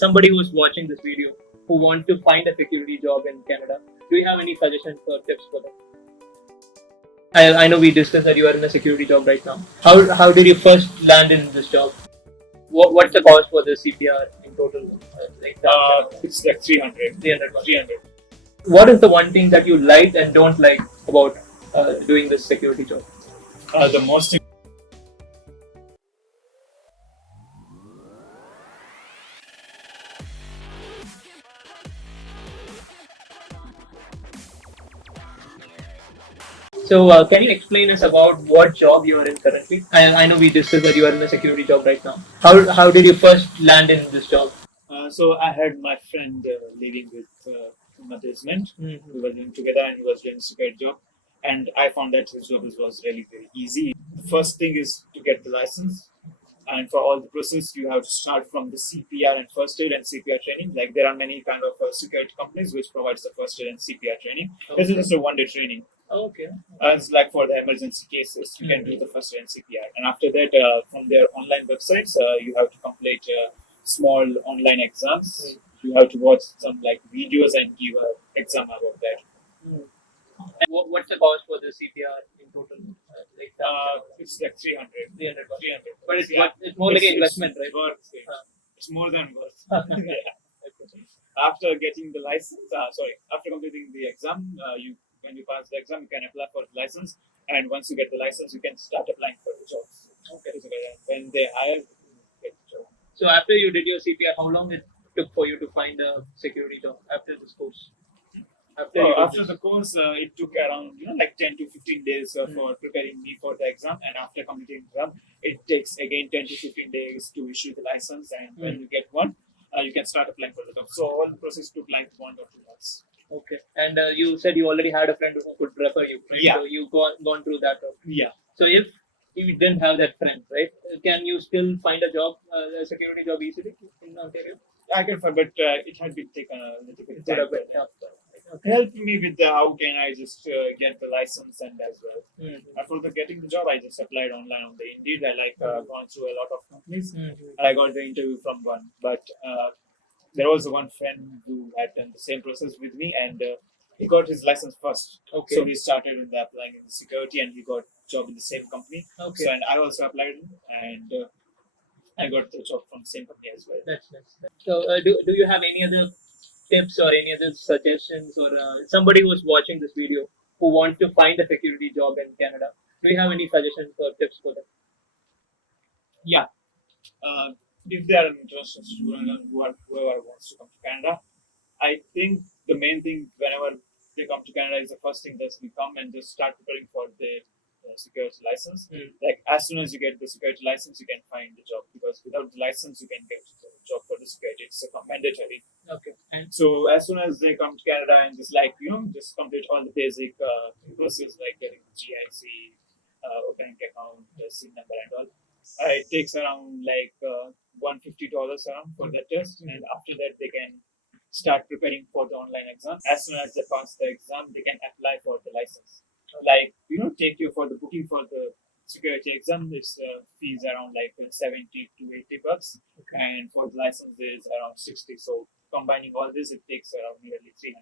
somebody who's watching this video who wants to find a security job in Canada, do you have any suggestions or tips for them? I know we discussed that you are in a security job right now. How did you first land in this job? What's the cost for the CPR in total? It's like 300. 300. 300. What is the one thing that you like and don't like about doing this security job? The most So, can you explain us about what job you are in currently? I know we discussed that you are in a security job right now. How did you first land in this job? So I had my friend living with in my basement. Mm-hmm. We were living together, and he was doing a security job. And I found that his job was really very easy. The first thing is to get the license, and for all the process, you have to start from the CPR and first aid and CPR training. Like there are many kind of security companies which provides the first aid and CPR training. Okay. This is just a one-day training. Okay. It's like for the emergency cases, you can do the first aid and CPR. And after that, from their online websites, you have to complete small online exams. You have to watch some like videos and give an exam about that. And what's the cost for the CPR in total? It's like 300. 300. 300. But it's more like an investment, right? It's more than worth. Okay. After getting the license, after completing the exam, when you pass the exam, you can apply for the license. And once you get the license, you can start applying for the jobs. Okay. So when they hire, you get the job. So after you did your CPR, how long it took for you to find a security job after this course? After the course, it took around like 10 to 15 days for preparing me for the exam, and after completing the exam, it takes again 10 to 15 days to issue the license, and when you get one, you can start applying for the job. So all the process took like 1 or 2 months. Okay, and you said you already had a friend who could refer you, right? Yeah. So you've gone through that route. Yeah. So if you didn't have that friend, right, can you still find a job, a security job easily in Ontario? I can find, but it had been taken a little bit time. Okay. Help me with how can I just get the license and as well. Mm-hmm. For the getting the job, I just applied online on the Indeed. I gone through a lot of companies. Mm-hmm. And I got the interview from one, but there was one friend who had done the same process with me, and he got his license first. Okay. So we started with applying in the security, and he got job in the same company. Okay. So and I also applied, and I got the job from the same company as well. That's nice. So do you have any other tips or any other suggestions, or somebody who's watching this video who wants to find a security job in Canada? Do you have any suggestions or tips for them? Yeah. If they are an international student and whoever wants to come to Canada, I think the main thing whenever they come to Canada is the first thing that they come and just start preparing for the security license. Like as soon as you get the security license, you can find the job, because without the license, you can get the job for the security. It's mandatory. Okay. And so as soon as they come to Canada and just just complete all the basic process like getting the GIC, bank account, SIN number and all, it takes around like $150 around for the test, and after that they can start preparing for the online exam. As soon as they pass the exam, they can apply for the license. Like take you for the booking for the security exam. Its fees around like 70 to $80, and for the license is around 60. So combining all this, it takes around nearly $300.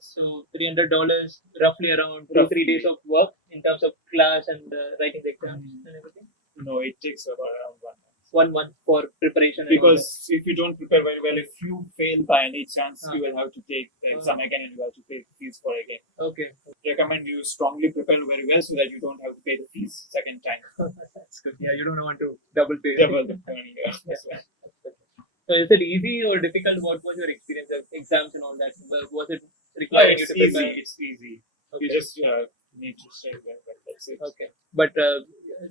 So $300, roughly around 2-3 days of work in terms of class and writing the exams and everything. No, it takes around 1 month. 1 month for preparation. Because if you don't prepare very well, if you fail by any chance, you will have to take the exam again, and you have to pay the fees for again. Okay. Recommend you strongly prepare very well so that you don't have to pay the fees second time. That's good. Yeah, you don't want to double pay. Double the money. Yeah. So is it easy or difficult? What was your experience of exams and all that? Was it requiring you to prepare? It's easy. Okay. You just need to study well. That's it. Okay. But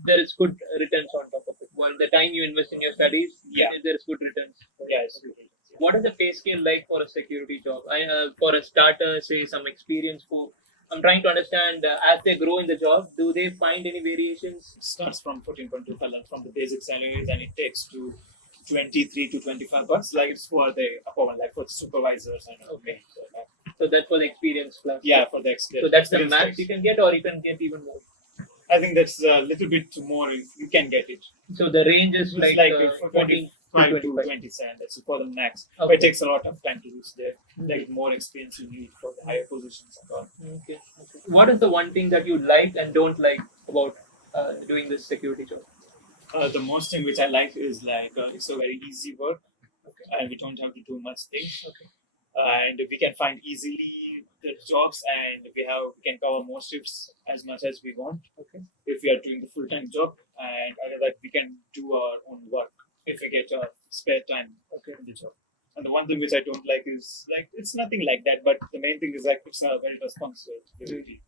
there is good returns on top of it. Well, the time you invest in your studies, there is good returns. Yeah, it's good. What is the pay scale like for a security job? For a starter, say some experience for. I'm trying to understand as they grow in the job, do they find any variations? It starts from 14.2 from the basic salaries, and it takes to $23 to $25. Like it's for the upper one, like for the supervisors and okay. So that's for the experience class. Yeah, for the experience. So that's the max you can get, or you can get even more. I think that's a little bit more. You can get it. So the range is like 14 5 to 25. 27. That's for the max. Okay. But it takes a lot of time to reach there. Like more experience you need for the higher positions and all. Okay. What is the one thing that you like and don't like about doing this security job? The most thing which I like is like it's a very easy work, and we don't have to do much things. Okay. And we can find easily the jobs, and we can cover more shifts as much as we want. Okay. If we are doing the full time job, and other that we can do our own work if we get spare time in the job. And the one thing which I don't like is like it's nothing like that, but the main thing is like it's a very responsibility.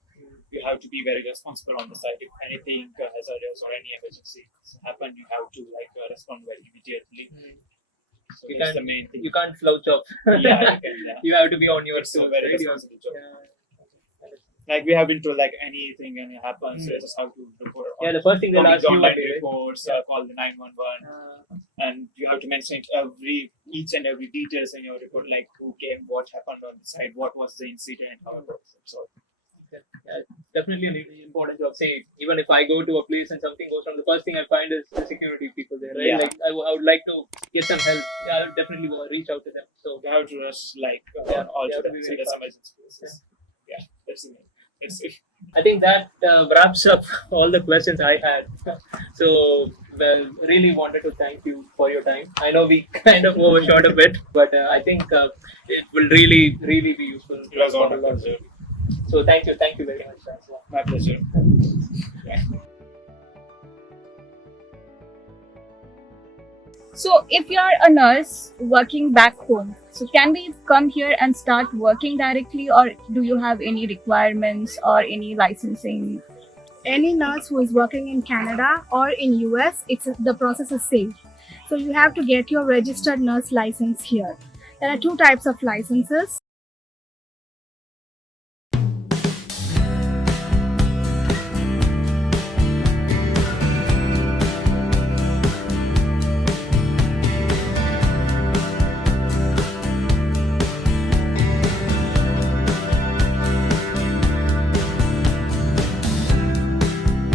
You have to be very responsible on the side. If anything hazardous or any emergency happen, you have to like respond very immediately. So You that's can't- the main thing. You can't slouch off. Yeah, you can, yeah. You have to be on your It's a toes. very right? responsible job. Yeah. Like we have been told like anything and it happens, so you just have to report. Yeah, the first thing they'll ask you online right? reports, call the 911, and you have to mention each and every details in your report, like who came, what happened on the site, what was the incident, how it was. So Yeah, it's definitely an important job. Say, even if I go to a place and something goes wrong, the first thing I find is the security people there, right? Yeah. Like, I would like to get some help. Yeah, I would definitely reach out to them. So, you have to rush like Yeah, all you to have to them. be So very that's fast. emergency cases. Yeah, that's it. That's it. I think that wraps up all the questions I had. So, well, really wanted to thank you for your time. I know we kind of overshot a bit, but I think it will really, really be useful. It was all for my a lot. pleasure. So, thank you very much. My pleasure. Yeah. So, if you're a nurse working back home, so can we come here and start working directly, or do you have any requirements or any licensing? Any nurse who is working in Canada or in US, the process is same. So you have to get your registered nurse license here. There are two types of licenses.